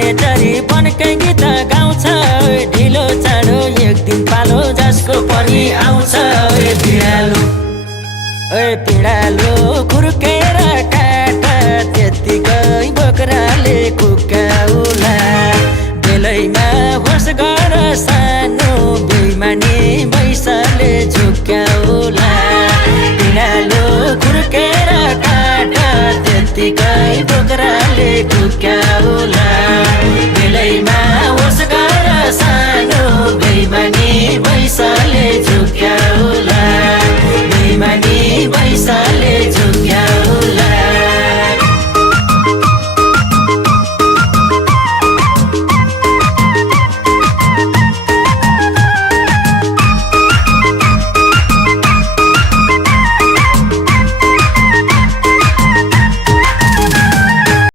नेटरी बनकै गीत गाउँछ ढिलो चाँडो एक दिन पालो जसको पनि आउँछ पिँडालु खुर्केर काट त्यत्तिकै बोक्राले कुकाउला बेलैमा होस गर सानो बेइमानी मैसाले झुक्याउला पिँडालु खुर्केर काट त्यत्तिकै बोक्राले कुकाउला बेलैमा होस गर सानो